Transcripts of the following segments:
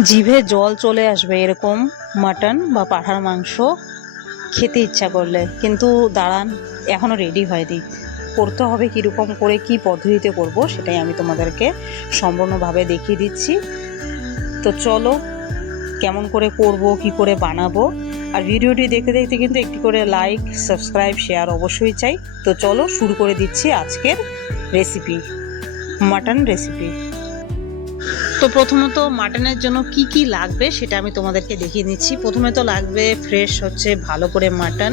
জিভে জল চলে আসবে এরকম মাটন বা পাঁঠার মাংস খেতে ইচ্ছা করলে, কিন্তু দাঁড়ান, এখনও রেডি হয়নি। করতে হবে কীরকম করে, কি পদ্ধতিতে করব, সেটাই আমি তোমাদেরকে সম্পূর্ণভাবে দেখিয়ে দিচ্ছি। তো চলো, কেমন করে করব, কি করে বানাবো, আর ভিডিওটি দেখতে দেখতে কিন্তু একটি করে লাইক, সাবস্ক্রাইব, শেয়ার অবশ্যই চাই। তো চলো শুরু করে দিচ্ছি আজকের রেসিপি, মাটন রেসিপি। তো প্রথমত মাটনের জন্য কি কি লাগবে সেটা আমি তোমাদেরকে দেখিয়ে নিচ্ছি। প্রথমে তো লাগবে ফ্রেশ হচ্ছে ভালো করে মাটন।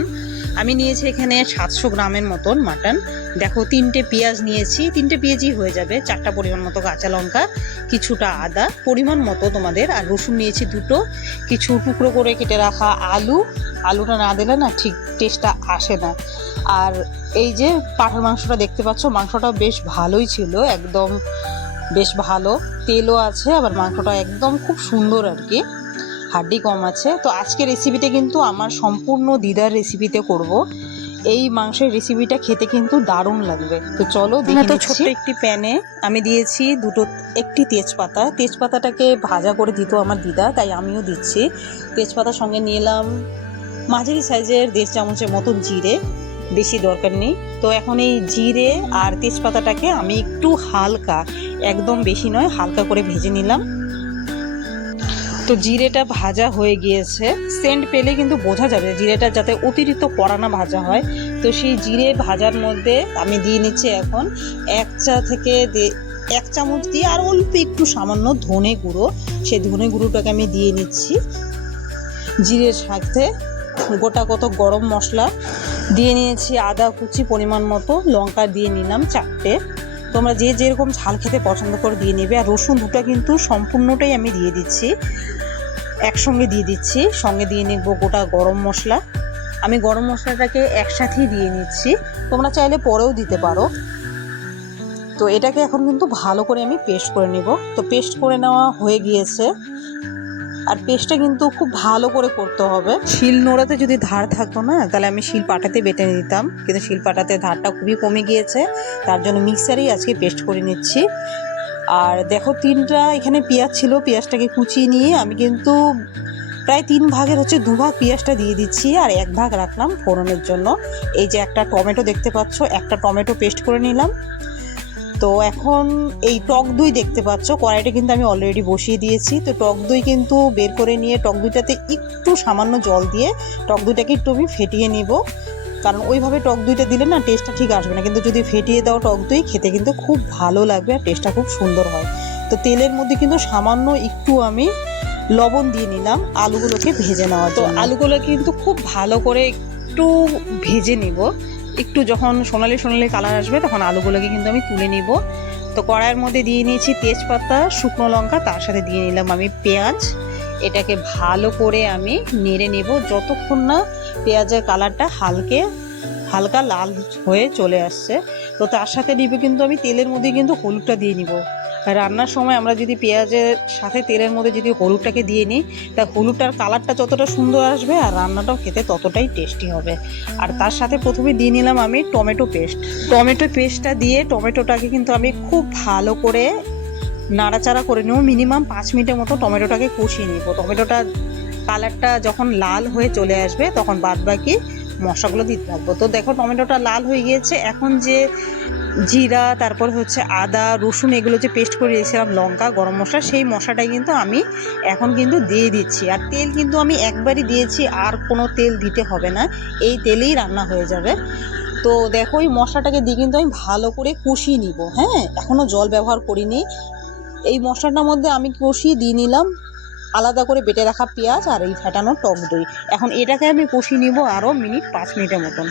আমি নিয়েছি এখানে 700 গ্রামের মতন মাটন। দেখো, 3টে পেঁয়াজ নিয়েছি, 3টে পেঁয়াজই হয়ে যাবে, 4টা পরিমাণ মতো কাঁচা লঙ্কা, কিছুটা আদা পরিমাণ মতো তোমাদের, আর রসুন নিয়েছি 2টো, কিছু টুকরো করে কেটে রাখা আলুটা না দিলে না ঠিক টেস্টটা আসে না। আর এই যে পাঁঠার মাংসটা দেখতে পাচ্ছ, মাংসটা বেশ ভালোই ছিল, একদম বেশ ভালো তেলও আছে, আবার মাংসটা একদম খুব সুন্দর আর কি, হাড্ডি কম আছে। তো আজকে রেসিপিটা কিন্তু আমার সম্পূর্ণ দিদার রেসিপিতে করব। এই মাংসের রেসিপিটা খেতে কিন্তু দারুণ লাগবে। তো চলো দেখি। তো ছোট্ট একটি প্যানে আমি দিয়েছি একটি তেজপাতাটাকে ভাজা করে দিত আমার দিদা, তাই আমিও দিচ্ছি। তেজপাতার সঙ্গে নিলাম মাঝারি সাইজের 1.5 চামচের মতন জিরে, বেশি দরকার নেই। তো এখন এই জিরে আর তেজপাতাটাকে আমি একটু হালকা, একদম বেশি নয়, হালকা করে ভেজে নিলাম। তো জিরেটা ভাজা হয়ে গিয়েছে, সেন্ট পেলে কিন্তু বোঝা যাবে জিরেটা যাতে অতিরিক্ত কড়া না ভাজা হয়। তো সেই জিরে ভাজার মধ্যে আমি দিয়ে নিচ্ছি এখন 1 চামচ দিয়ে আর অল্প একটু সামান্য ধনে গুঁড়ো, সেই ধনে গুঁড়োটাকে আমি দিয়ে নিচ্ছি। জিরের সাথে গোটা কত গরম মশলা দিয়ে নিয়েছি, আদা কুচি পরিমাণ মতো, লঙ্কা দিয়ে নিলাম 4টে। তোমরা যে যেরকম ঝাল খেতে পছন্দ করে দিয়ে নেবে। আর রসুন দুটো কিন্তু সম্পূর্ণটাই আমি দিয়ে দিচ্ছি, একসঙ্গে দিয়ে দিচ্ছি। সঙ্গে দিয়ে নিব গোটা গরম মশলা। আমি গরম মশলাটাকে একসাথেই দিয়ে নিচ্ছি, তোমরা চাইলে পরেও দিতে পারো। তো এটাকে এখন কিন্তু ভালো করে আমি পেস্ট করে নিব। তো পেস্ট করে নেওয়া হয়ে গিয়েছে, আর পেস্টটা কিন্তু খুব ভালো করে করতে হবে। শিল নোড়াতে যদি ধার থাকতো না, তাহলে আমি শিল পাটাতে বেটে নিতাম, কিন্তু শিল পাটাতে ধারটা খুবই কমে গিয়েছে, তার জন্য মিক্সারেই আজকে পেস্ট করে নিচ্ছি। আর দেখো, 3টা এখানে পেঁয়াজ ছিল, পেঁয়াজটাকে কুচিয়ে নিয়ে আমি কিন্তু প্রায় 3 ভাগের 2 ভাগ পেঁয়াজটা দিয়ে দিচ্ছি, আর 1 ভাগ রাখলাম ফোড়নের জন্য। এই যে একটা টমেটো দেখতে পাচ্ছ, একটা টমেটো পেস্ট করে নিলাম। তো এখন এই টক দই দেখতে পাচ্ছ, কড়াইটা কিন্তু আমি অলরেডি বসিয়ে দিয়েছি। তো টক দই কিন্তু বের করে নিয়ে টক দইটাতে একটু সামান্য জল দিয়ে টক দইটাকে একটু আমি ফেটিয়ে নিব, কারণ ওইভাবে টক দইটা দিলে না টেস্টটা ঠিক আসবে না, কিন্তু যদি ফেটিয়ে দাও টক দই, খেতে কিন্তু খুব ভালো লাগবে আর টেস্টটা খুব সুন্দর হয়। তো তেলের মধ্যে কিন্তু সামান্য একটু আমি লবণ দিয়ে নিলাম আলুগুলোকে ভেজে নেওয়ার জন্য। তো আলুগুলো কিন্তু খুব ভালো করে একটু ভেজে নিব, একটু যখন সোনালি সোনালি কালার আসবে তখন আলুগুলোকে কিন্তু আমি তুলে নিব। তো কড়াইয়ের মধ্যে দিয়ে নিয়েছি তেজপাতা, শুকনো লঙ্কা, তার সাথে দিয়ে নিলাম আমি পেঁয়াজ। এটাকে ভালো করে আমি নেড়ে নেব যতক্ষণ না পেঁয়াজের কালারটা হালকা লাল হয়ে চলে আসছে। তো তার সাথে নিব কিন্তু আমি তেলের মধ্যে কিন্তু হলুদটা দিয়ে নিব। রান্নার সময় আমরা যদি পেঁয়াজের সাথে তেলের মধ্যে যদি হলুদটাকে দিয়ে নিই, তা হলুদটার কালারটা যতটা সুন্দর আসবে আর রান্নাটাও খেতে ততটাই টেস্টি হবে। আর তার সাথে প্রথমে দিয়ে নিলাম আমি টমেটো পেস্টটা দিয়ে টমেটোটাকে কিন্তু আমি খুব ভালো করে নাড়াচাড়া করে নেব, মিনিমাম 5 মিনিটের মতো টমেটোটাকে কষিয়ে নেব। টমেটোটা কালারটা যখন লাল হয়ে চলে আসবে তখন বাদ বাকি মশলাগুলো দিতে থাকবো। তো দেখো, টমেটোটা লাল হয়ে গিয়েছে। এখন যে জিরা, তারপর হচ্ছে আদা রসুন, এগুলো যে পেস্ট করে রেখেছিলাম, লঙ্কা, গরম মশলা, সেই মশলাটাই কিন্তু আমি এখন কিন্তু দিয়ে দিচ্ছি। আর তেল কিন্তু আমি একবারই দিয়েছি, আর কোনো তেল দিতে হবে না, এই তেলেই রান্না হয়ে যাবে। তো দেখো, এই মশলাটাকে দিয়ে কিন্তু আমি ভালো করে কষিয়ে নিব। হ্যাঁ, এখনও জল ব্যবহার করিনি। এই মশলাটার মধ্যে আমি কষিয়ে দিয়ে নিলাম আলাদা করে বেটে রাখা পেঁয়াজ আর এই ফেটানো টক দই। এখন এটাকে আমি কষিয়ে নিব আরও 5 মিনিটের মতন।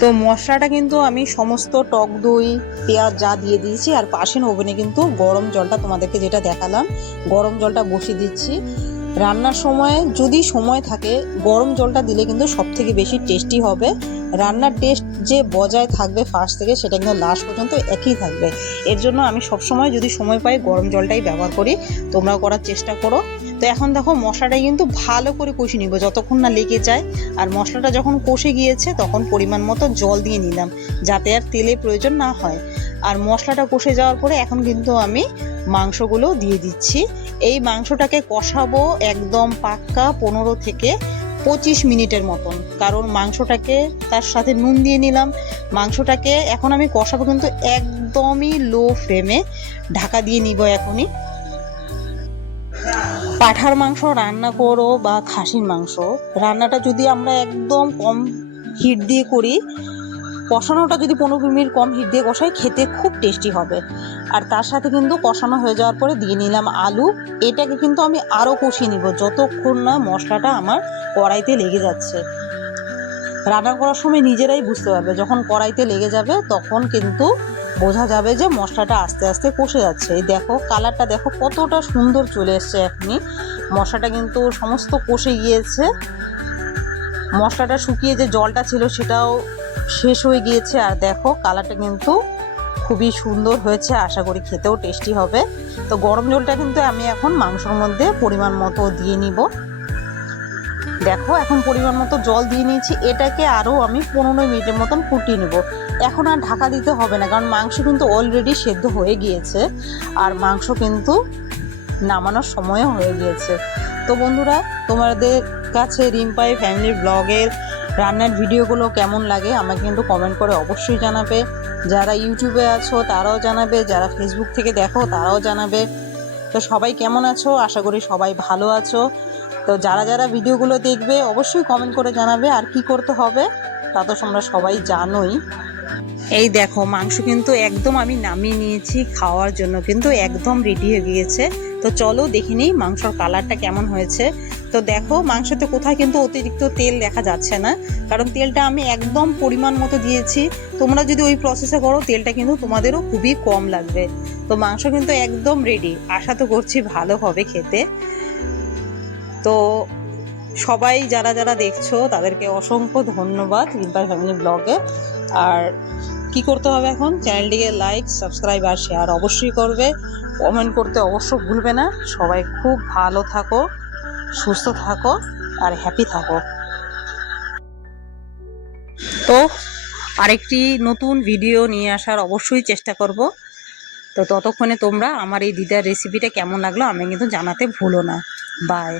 তো মশলাটা কিন্তু আমি সমস্ত টক দই, পেঁয়াজ যা দিয়ে দিয়েছি, আর পাশের ওভেনে কিন্তু গরম জলটা তোমাদেরকে যেটা দেখালাম, গরম জলটা বসিয়ে দিচ্ছি। রান্নার সময় যদি সময় থাকে, গরম জলটা দিলে কিন্তু সব থেকে বেশি টেস্টি হবে। রান্নার টেস্ট যে বজায় থাকবে ফার্স্ট থেকে, সেটা কিন্তু লাস্ট পর্যন্ত একই থাকবে। এর জন্য আমি সবসময় যদি সময় পাই গরম জলটাই ব্যবহার করি, তোমরাও করার চেষ্টা করো। তো এখন দেখো, মশলাটা কিন্তু ভালো করে কষিয়ে নিব যতক্ষণ না লেগে যায়। আর মশলাটা যখন কষে গিয়েছে তখন পরিমাণ মতো জল দিয়ে নিলাম, যাতে আর তেলের প্রয়োজন না হয়। আর মশলাটা কষে যাওয়ার পরে এখন কিন্তু আমি মাংসগুলো দিয়ে দিচ্ছি। এই মাংসটাকে কষাবো একদম পাক্কা 15 থেকে 25 মিনিটের মতন, কারণ মাংসটাকে তার সাথে নুন দিয়ে নিলাম। মাংসটাকে এখন আমি কষাবো কিন্তু একদমই লো ফ্লেমে, ঢাকা দিয়ে নিব এখনই। পাঁঠার মাংস রান্না করো বা খাসির মাংস রান্নাটা যদি আমরা একদম কম হিট দিয়ে করি, কষানোটা যদি 15 মিনিট কম হিট দিয়ে কষাই, খেতে খুব টেস্টি হবে। আর তার সাথে কিন্তু কষানো হয়ে যাওয়ার পরে দিয়ে নিলাম আলু। এটাকে কিন্তু আমি আরও কষিয়ে নিব যতক্ষণ না মশলাটা আমার কড়াইতে লেগে যাচ্ছে। রান্না করার সময় নিজেরাই বুঝতে পারবে, যখন কড়াইতে লেগে যাবে তখন কিন্তু বোঝা যাবে যে মশলাটা আস্তে আস্তে কষে যাচ্ছে। এই দেখো কালারটা দেখো কতটা সুন্দর চলে এসছে এখনই। মশলাটা কিন্তু সমস্ত কষে গিয়েছে, মশলাটা শুকিয়ে যে জলটা ছিল সেটাও শেষ হয়ে গিয়েছে। আর দেখো কালারটা কিন্তু খুবই সুন্দর হয়েছে, আশা করি খেতেও টেস্টি হবে। তো গরম জলটা কিন্তু আমি এখন মাংসের মধ্যে পরিমাণ মতো দিয়ে নিব। দেখো এখন পরিমাণ মতো জল দিয়ে নিয়েছি, এটাকে আরও আমি 15 মিনিটের মতন ফুটিয়ে নেব। এখন আর ঢাকা দিতে হবে না, কারণ মাংস কিন্তু অলরেডি সেদ্ধ হয়ে গিয়েছে আর মাংস কিন্তু নামানোর সময়ও হয়ে গিয়েছে। তো বন্ধুরা, তোমাদের কাছে রিম্পাই ফ্যামিলি ব্লগের রান্নার ভিডিওগুলো কেমন লাগে আমাকে কিন্তু কমেন্ট করে অবশ্যই জানাবে। যারা ইউটিউবে আছো তারাও জানাবে, যারা ফেসবুক থেকে দেখো তারাও জানাবে। তো সবাই কেমন আছো? আশা করি সবাই ভালো আছো। তো যারা যারা ভিডিওগুলো দেখবে অবশ্যই কমেন্ট করে জানাবে আর কি করতে হবে তা তো তোমরা সবাই জানোই। এই দেখো মাংস কিন্তু একদম আমি নামিয়ে নিয়েছি, খাওয়ার জন্য কিন্তু একদম রেডি হয়ে গিয়েছে। তো চলো দেখে নিই মাংসর কালারটা কেমন হয়েছে। তো দেখো মাংসতে কোথায় কিন্তু অতিরিক্ত তেল দেখা যাচ্ছে না, কারণ তেলটা আমি একদম পরিমাণ মতো দিয়েছি। তোমরা যদি ওই প্রসেসে করো তেলটা কিন্তু তোমাদেরও খুবই কম লাগবে। তো মাংস কিন্তু একদম রেডি, আশা তো করছি ভালো হবে খেতে। তো সবাই যারা যারা দেখছো তাদেরকে অসংখ্য ধন্যবাদ রিম্পাই ফ্যামিলি ব্লগে। আর কি করতে হবে এখন, চ্যানেলটিকে লাইক, সাবস্ক্রাইব আর শেয়ার অবশ্যই করবে, কমেন্ট করতে অবশ্য ভুলবে না। সবাই খুব ভালো থাকো, সুস্থ থাকো আর হ্যাপি থাকো। তো আরেকটি নতুন ভিডিও নিয়ে আসার অবশ্যই চেষ্টা করব। তো ততক্ষণে তোমরা আমার এই দিদার রেসিপিটা কেমন লাগলো আমি কিন্তু জানাতে ভুলো না। বাই।